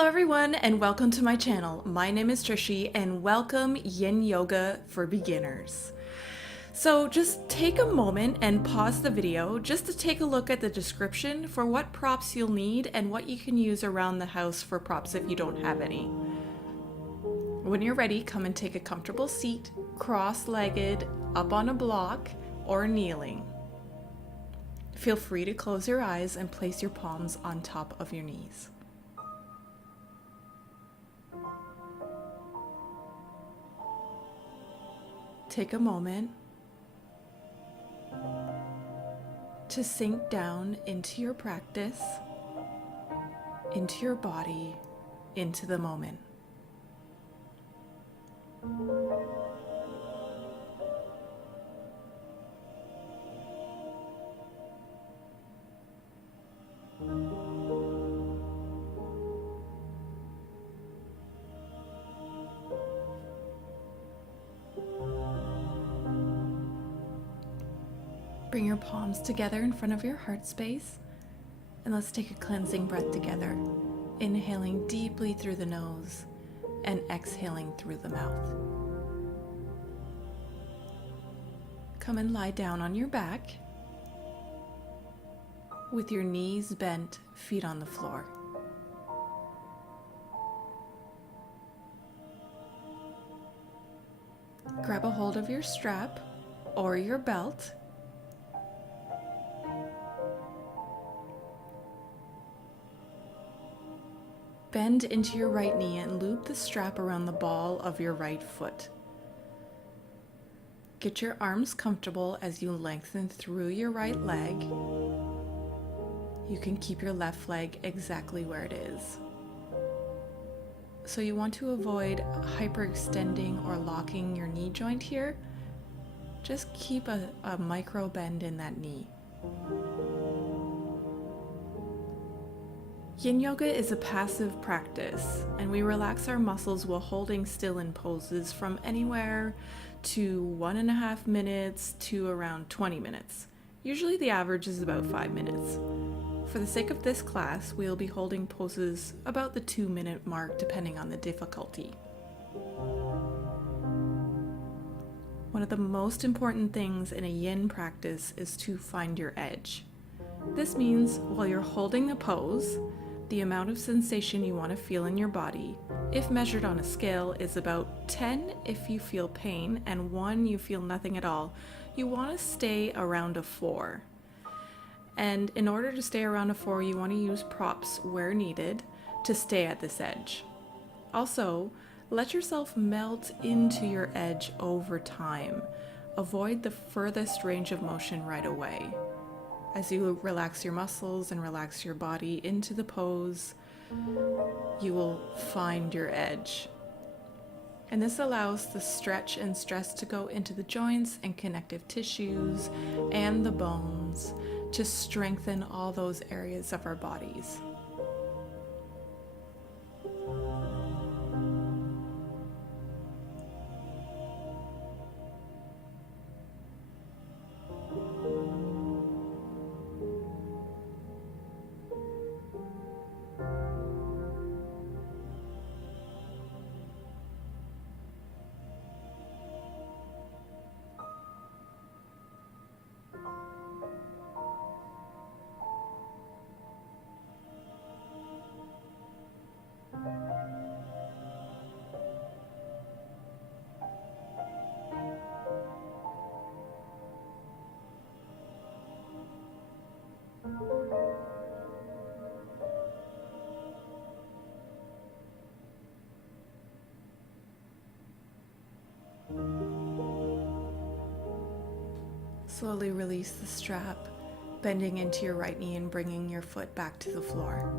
Hello everyone and welcome to my channel. My name is Trishy and welcome Yin Yoga for Beginners. So just take a moment and pause the video just to take a look at the description for what props you'll need and what you can use around the house for props if you don't have any. When you're ready, come and take a comfortable seat, cross-legged, up on a block, or kneeling. Feel free to close your eyes and place your palms on top of your knees. Take a moment to sink down into your practice, into your body, into the moment. Bring your palms together in front of your heart space, and let's take a cleansing breath together, inhaling deeply through the nose and exhaling through the mouth. Come and lie down on your back with your knees bent, feet on the floor. Grab a hold of your strap or your belt. Bend into your right knee and loop the strap around the ball of your right foot. Get your arms comfortable as you lengthen through your right leg. You can keep your left leg exactly where it is. So you want to avoid hyperextending or locking your knee joint here. Just keep a micro bend in that knee. Yin Yoga is a passive practice, and we relax our muscles while holding still in poses from anywhere to 1.5 minutes to around 20 minutes. Usually the average is about 5 minutes. For the sake of this class, we'll be holding poses about the 2-minute mark depending on the difficulty. One of the most important things in a yin practice is to find your edge. This means while you're holding the pose, the amount of sensation you want to feel in your body, if measured on a scale, is about 10 if you feel pain and 1 you feel nothing at all. You want to stay around a 4. And in order to stay around a 4, you want to use props where needed to stay at this edge. Also, let yourself melt into your edge over time. Avoid the furthest range of motion right away. As you relax your muscles and relax your body into the pose, you will find your edge. And this allows the stretch and stress to go into the joints and connective tissues and the bones to strengthen all those areas of our bodies. Slowly release the strap, bending into your right knee and bringing your foot back to the floor.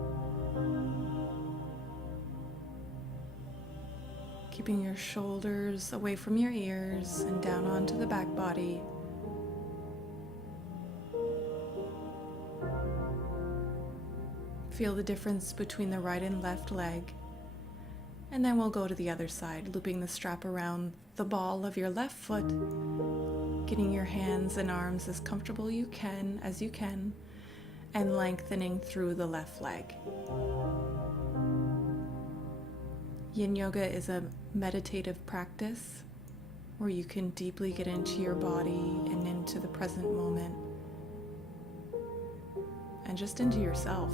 Keeping your shoulders away from your ears and down onto the back body. Feel the difference between the right and left leg. And then we'll go to the other side, looping the strap around the ball of your left foot, getting your hands and arms as comfortable as you can, and lengthening through the left leg. Yin Yoga is a meditative practice where you can deeply get into your body and into the present moment and just into yourself.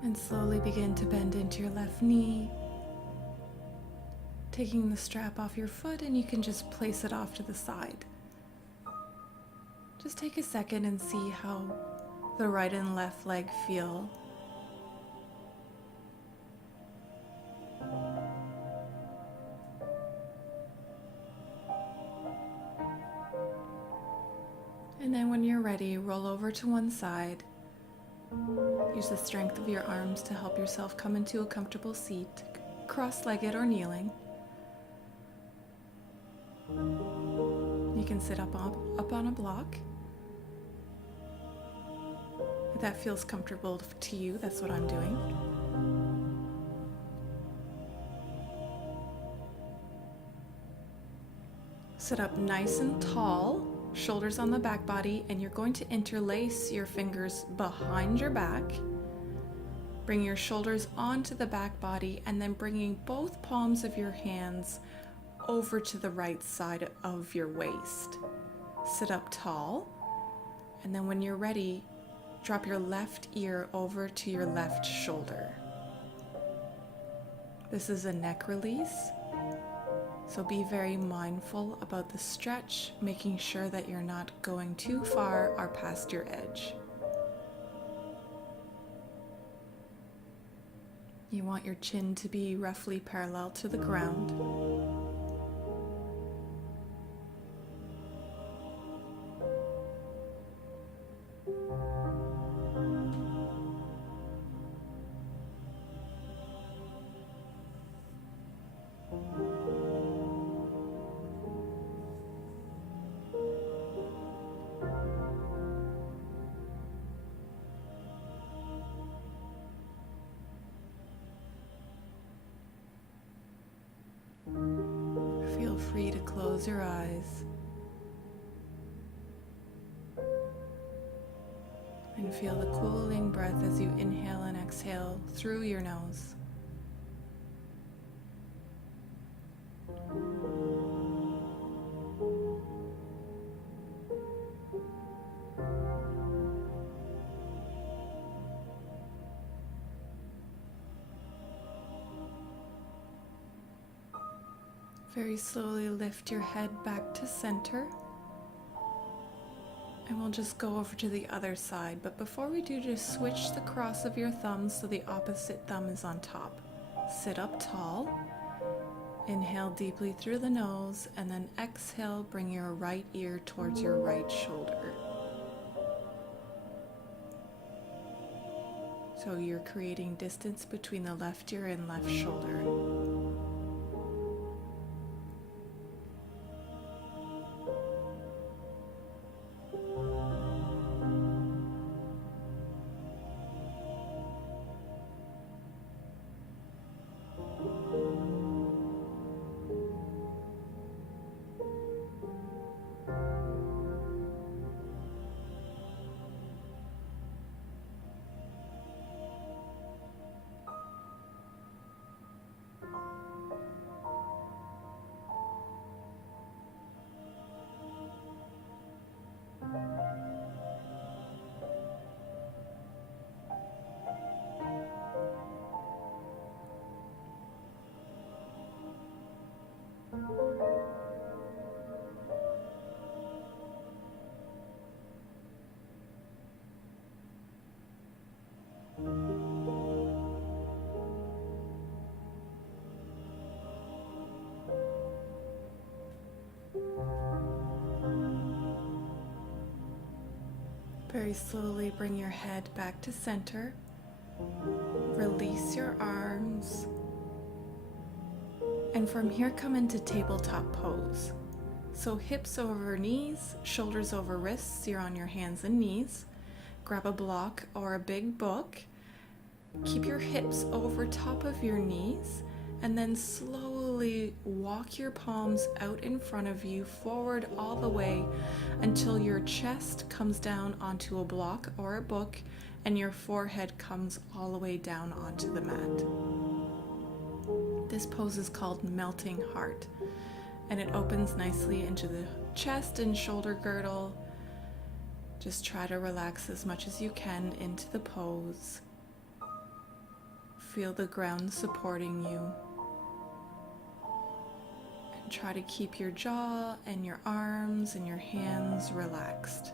And slowly begin to bend into your left knee, taking the strap off your foot, and you can just place it off to the side. Just take a second and see how the right and left leg feel. And then when you're ready, roll over to one side. Use the strength of your arms to help yourself come into a comfortable seat, cross-legged or kneeling. You can sit up on a block. If that feels comfortable to you, that's what I'm doing. Sit up nice and tall, shoulders on the back body, and you're going to interlace your fingers behind your back. Bring your shoulders onto the back body, and then bringing both palms of your hands over to the right side of your waist. Sit up tall, and then when you're ready, drop your left ear over to your left shoulder. This is a neck release, so be very mindful about the stretch, making sure that you're not going too far or past your edge. You want your chin to be roughly parallel to the ground. Feel free to close your eyes and feel the cooling breath as you inhale and exhale through your nose. Very slowly lift your head back to center. And we'll just go over to the other side. But before we do, just switch the cross of your thumbs so the opposite thumb is on top. Sit up tall. Inhale deeply through the nose, and then exhale, bring your right ear towards your right shoulder. So you're creating distance between the left ear and left shoulder. Very slowly bring your head back to center. Release your arms. And from here, come into tabletop pose. So hips over knees, shoulders over wrists, you're on your hands and knees. Grab a block or a big book. Keep your hips over top of your knees, and then slowly walk your palms out in front of you, forward all the way until your chest comes down onto a block or a book and your forehead comes all the way down onto the mat. This pose is called melting heart, and it opens nicely into the chest and shoulder girdle. Just try to relax as much as you can into the pose. Feel the ground supporting you. And try to keep your jaw and your arms and your hands relaxed.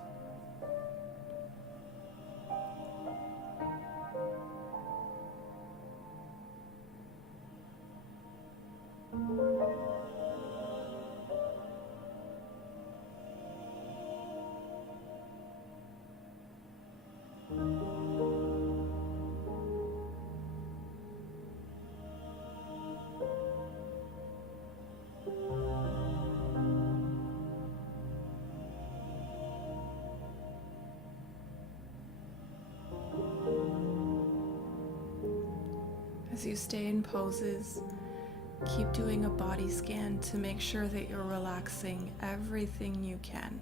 As you stay in poses, keep doing a body scan to make sure that you're relaxing everything you can.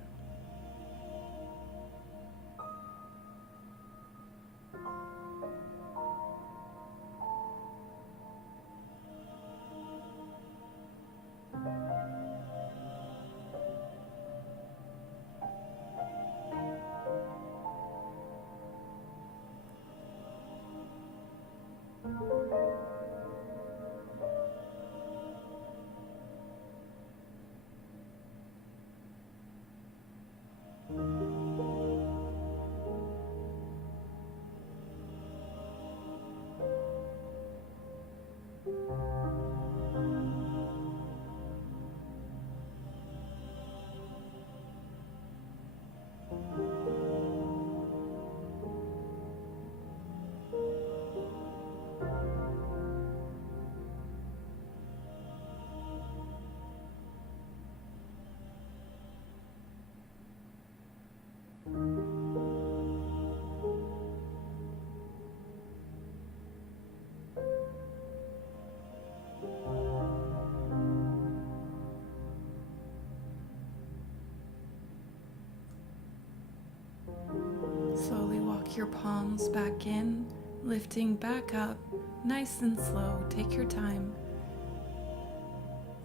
Slowly walk your palms back in, lifting back up, nice and slow. Take your time.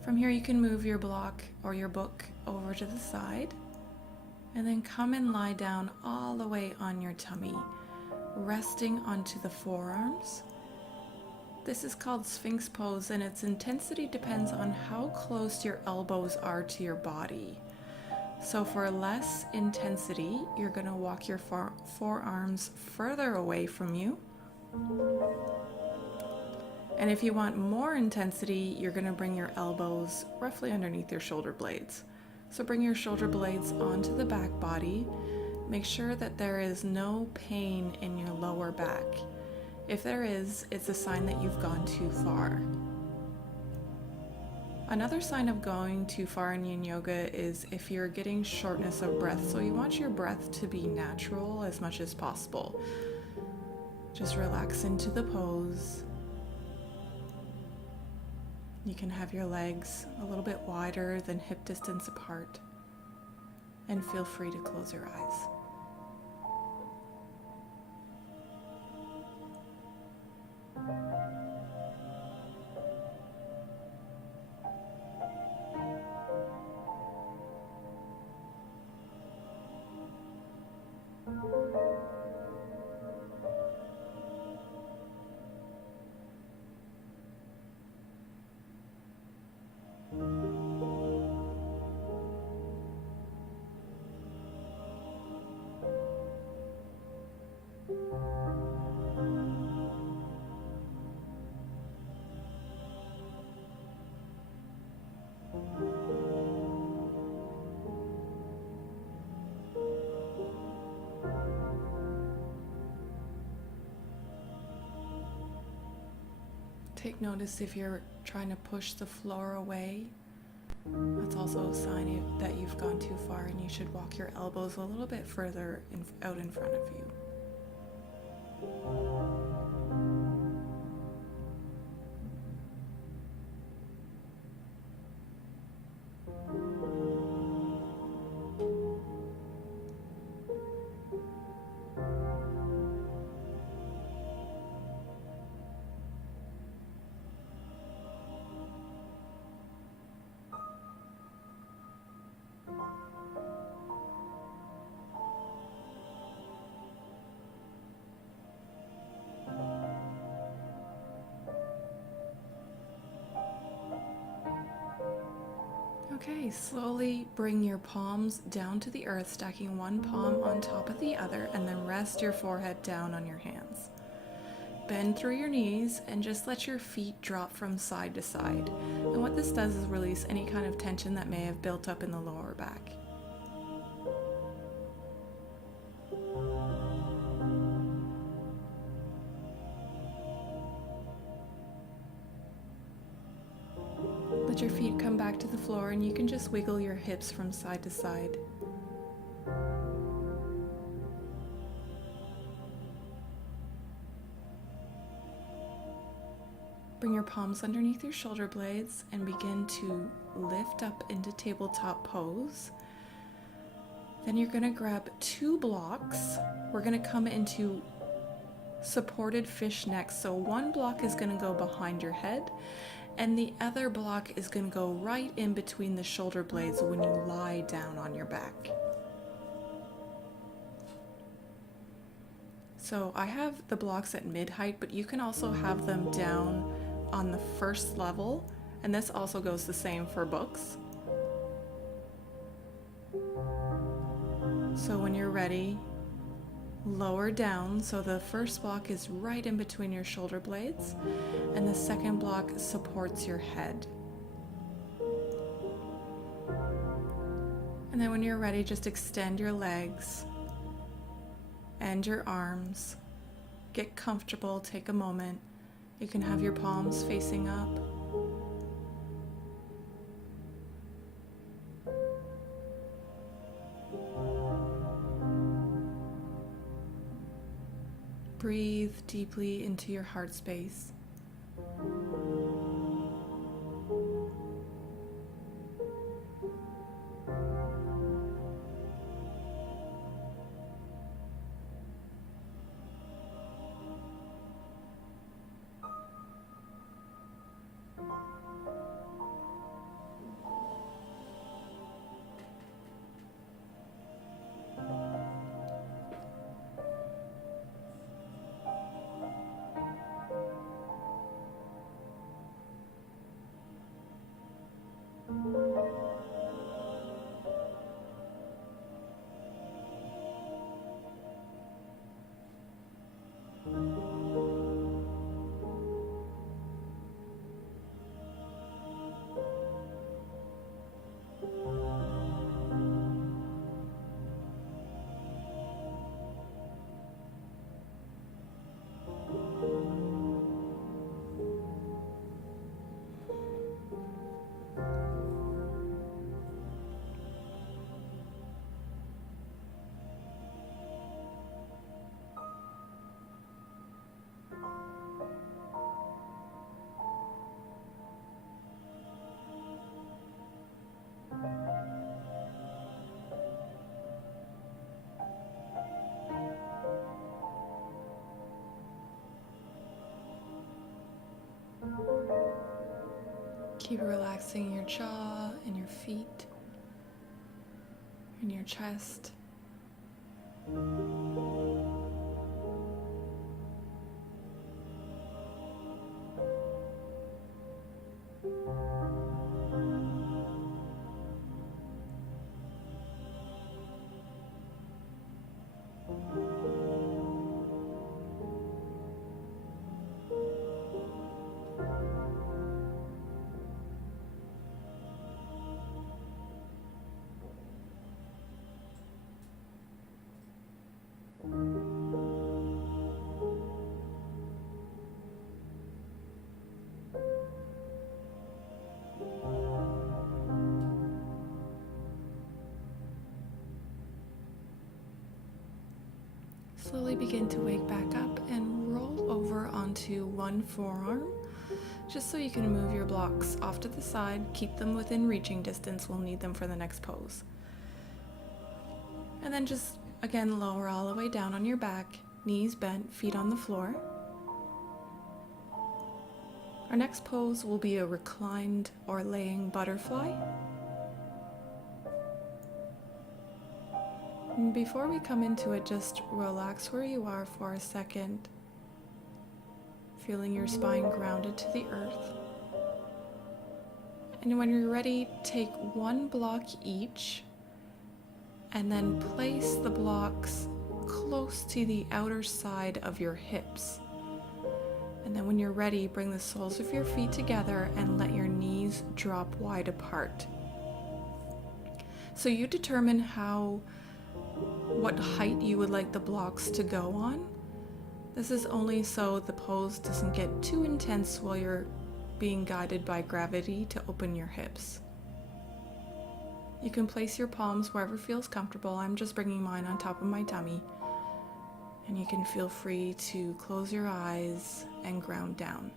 From here you can move your block or your book over to the side, and then come and lie down all the way on your tummy, resting onto the forearms. This is called Sphinx pose, and its intensity depends on how close your elbows are to your body. So for less intensity, you're going to walk your forearms further away from you. And if you want more intensity, you're going to bring your elbows roughly underneath your shoulder blades. So bring your shoulder blades onto the back body. Make sure that there is no pain in your lower back. If there is, it's a sign that you've gone too far. Another sign of going too far in Yin Yoga is if you're getting shortness of breath. So you want your breath to be natural as much as possible. Just relax into the pose. You can have your legs a little bit wider than hip distance apart, and feel free to close your eyes. Take notice if you're trying to push the floor away. That's also a sign that you've gone too far, and you should walk your elbows a little bit further out in front of you. Okay, slowly bring your palms down to the earth, stacking one palm on top of the other, and then rest your forehead down on your hands. Bend through your knees and just let your feet drop from side to side. And what this does is release any kind of tension that may have built up in the lower back. Let your feet come back to the floor, and you can just wiggle your hips from side to side. Bring your palms underneath your shoulder blades and begin to lift up into tabletop pose. Then you're going to grab 2 blocks. We're going to come into supported fish neck. So one block is going to go behind your head, and the other block is going to go right in between the shoulder blades when you lie down on your back. So I have the blocks at mid-height, but you can also have them down on the first level, and this also goes the same for books. So when you're ready, lower down, so the first block is right in between your shoulder blades, and the second block supports your head. And then when you're ready, just extend your legs and your arms. Get comfortable, take a moment. You can have your palms facing up. Breathe deeply into your heart space. Keep relaxing your jaw and your feet and your chest. Slowly begin to wake back up and roll over onto one forearm, just so you can move your blocks off to the side. Keep them within reaching distance. We'll need them for the next pose. And then just, again, lower all the way down on your back, knees bent, feet on the floor. Our next pose will be a reclined or laying butterfly. And before we come into it, just relax where you are for a second, feeling your spine grounded to the earth. And when you're ready, take one block each and then place the blocks close to the outer side of your hips. And then when you're ready, bring the soles of your feet together and let your knees drop wide apart. So you determine what height you would like the blocks to go on. This is only so the pose doesn't get too intense while you're being guided by gravity to open your hips. You can place your palms wherever feels comfortable. I'm just bringing mine on top of my tummy. And you can feel free to close your eyes and ground down.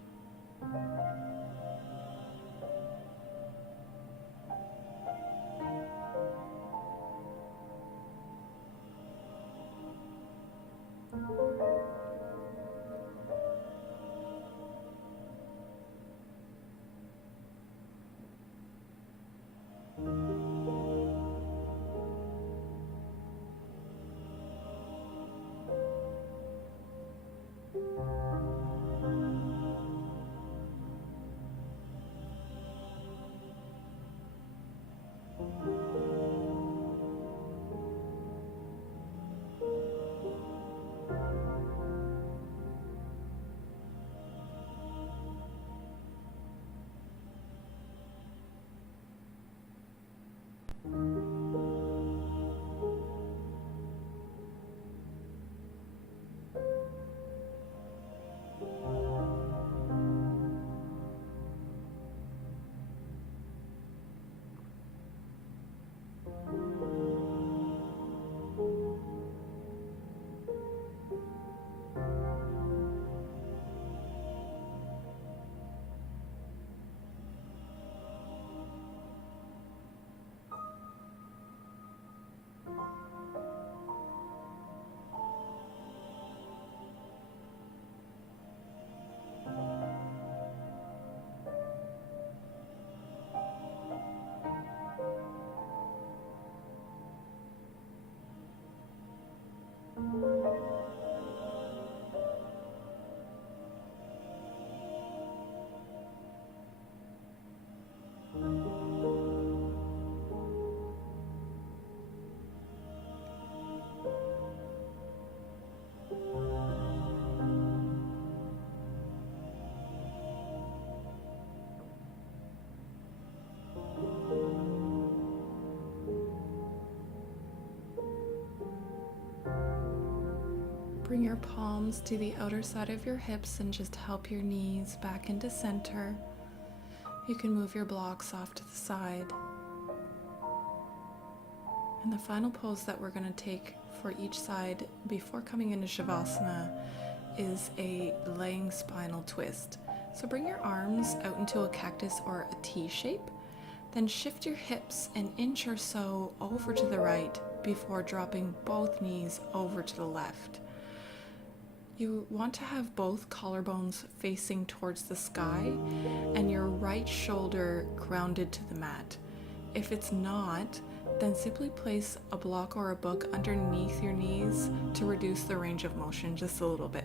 Bring your palms to the outer side of your hips and just help your knees back into center. You can move your blocks off to the side. And the final pose that we're going to take for each side before coming into Shavasana is a laying spinal twist. So bring your arms out into a cactus or a T shape, then shift your hips an inch or so over to the right before dropping both knees over to the left. You want to have both collarbones facing towards the sky and your right shoulder grounded to the mat. If it's not, then simply place a block or a book underneath your knees to reduce the range of motion just a little bit.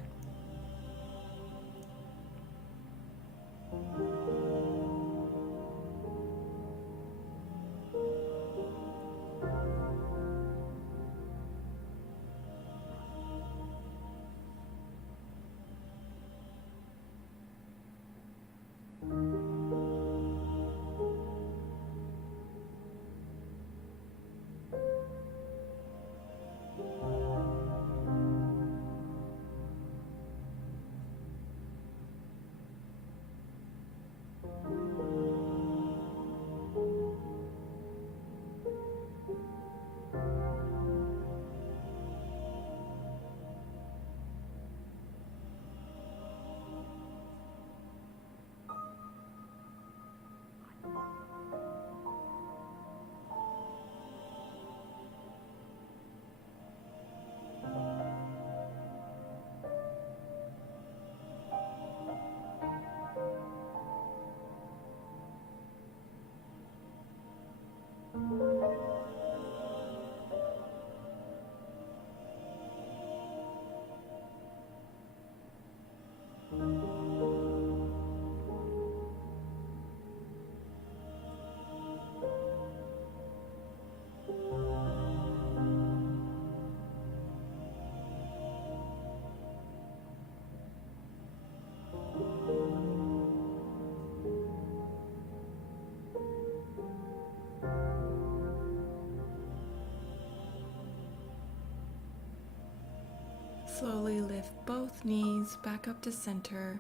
Slowly lift both knees back up to center.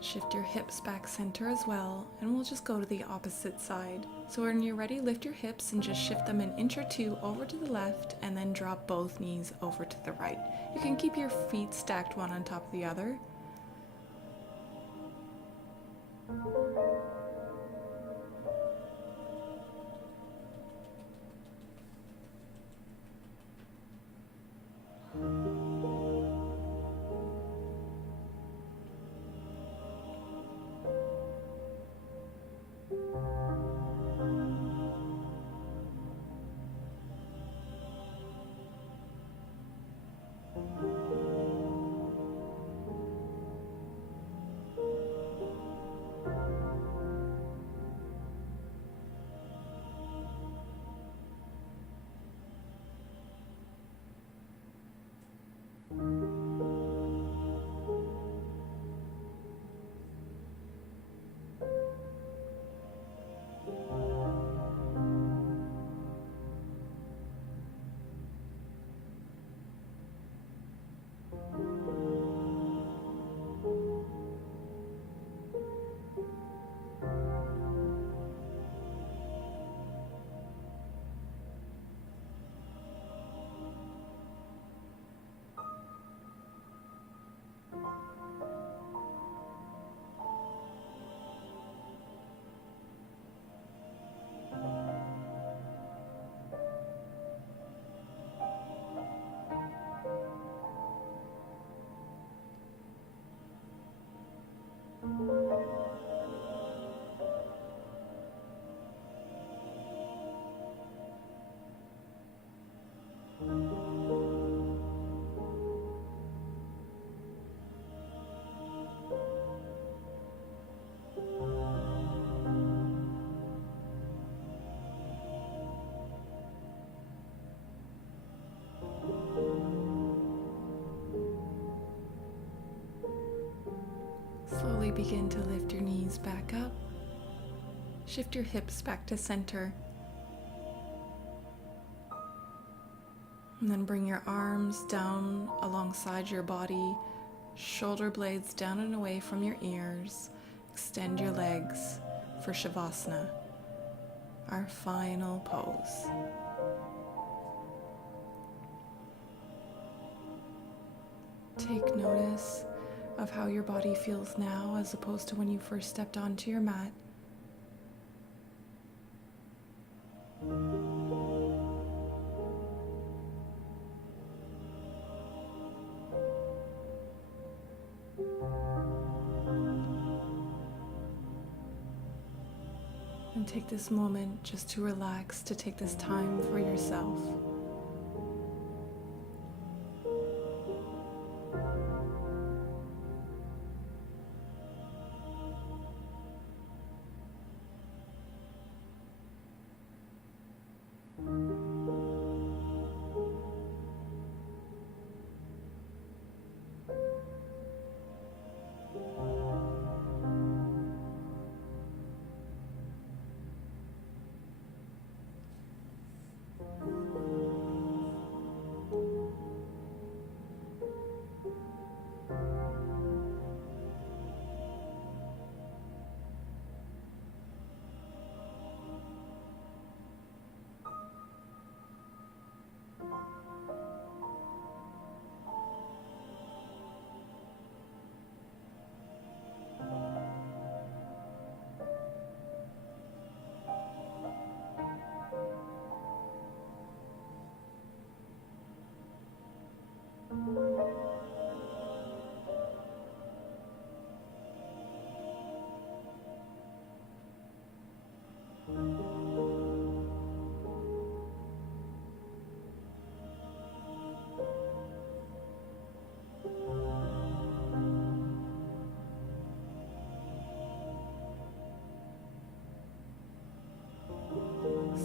Shift your hips back center as well, and we'll just go to the opposite side. So when you're ready, lift your hips and just shift them an inch or two over to the left, and then drop both knees over to the right. You can keep your feet stacked one on top of the other. Slowly begin to lift your knees back up. Shift your hips back to center. And then bring your arms down alongside your body, shoulder blades down and away from your ears. Extend your legs for Shavasana, our final pose. Take notice of how your body feels now as opposed to when you first stepped onto your mat. And take this moment just to relax, to take this time for yourself.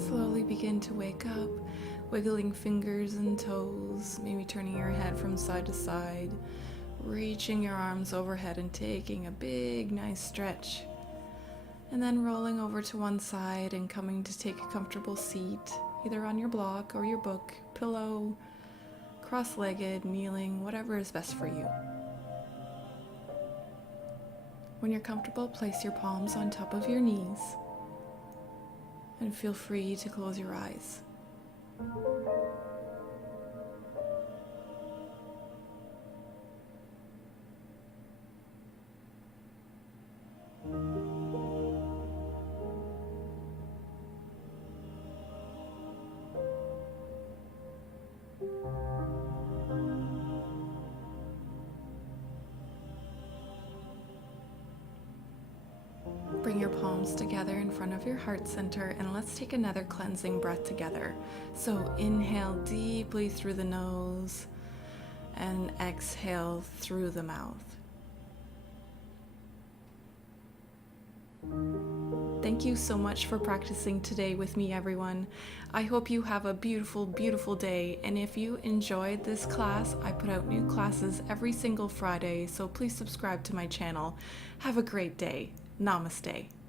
Slowly begin to wake up, wiggling fingers and toes, maybe turning your head from side to side, reaching your arms overhead and taking a big, nice stretch. And then rolling over to one side and coming to take a comfortable seat, either on your block or your book, pillow, cross-legged, kneeling, whatever is best for you. When you're comfortable, place your palms on top of your knees and feel free to close your eyes. Bring your palms together in front of your heart center and let's take another cleansing breath together. So inhale deeply through the nose and exhale through the mouth. Thank you so much for practicing today with me, everyone. I hope you have a beautiful, beautiful day. And if you enjoyed this class, I put out new classes every single Friday, so please subscribe to my channel. Have a great day. Namaste.